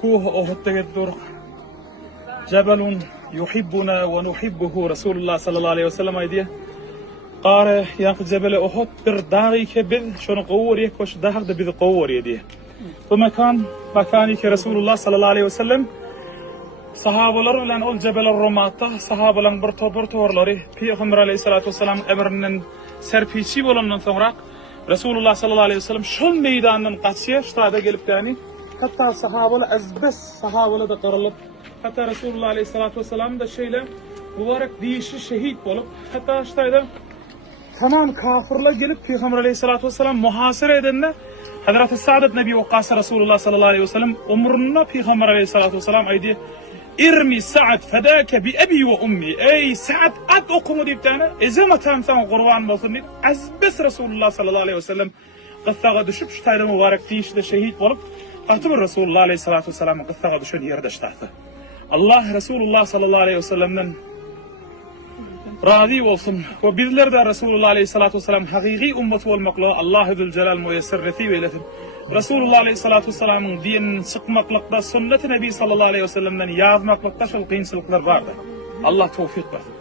Kuh Uhud'da gittik. Cebelun yuhibbuna ve nuhibbuhu Resulullah sallallahu aleyhi ve sellem aydiye. Qara yak Cebel Uhud bir dağı ki biz şunu qovuriye koş dağı da bizi qovuriye diye. Bu makani ki Resulullah sallallahu aleyhi ve sellem sahabalar bilen ol Cebel Rumat'ta sahabaların bir toporları Peygamber aleyhissalatu vesselam emrinin serpiçi bolandan sonra Resulullah sallallahu aleyhi ve sellem şol meydandan qaçıya ştada gelip yani hatta sahabalar azbes sahabalar da qarılıp hatta Resulullah aleyhissalatu vesselam da şeyle mübarek dişi şehit bolup hatta ştada tamam kafirler gelip Peygamber aleyhissalatu vesselam muhasere edenler Hazreti Sa'd ibn Abi Waqqas Resulullah sallallahu aleyhi ve sellem umruna Peygamber aleyhissalatu vesselam aydi İrmi Sa'd fedake bi abi ve ummi. Ey Sa'd at okumu deyip tane ezematan sana kurban olsun deyip azbes Resulullah sallallahu aleyhi ve sellem qıssaga düşüp şu tayda mübarek deyişde şehit bolup artık Resulullah aleyhissalatu vesselam qıssaga düşen yerde ştahtı. Allah Resulullah sallallahu aleyhi ve sellem'den razı olsun ve bizler de Resulullah aleyhissalatu vesselam hakiki ümmet olmakla Allah-u Zülcelal müyesser nasip eylesin. Resulullah aleyhissalatu vesselam'ın dinini sıkmaklıkta, sünnet-i Nebi sallallahu aleyhi ve sellem'den yazmaklıkta şu kıyınçılıklar vardı. Allah tevfik versin.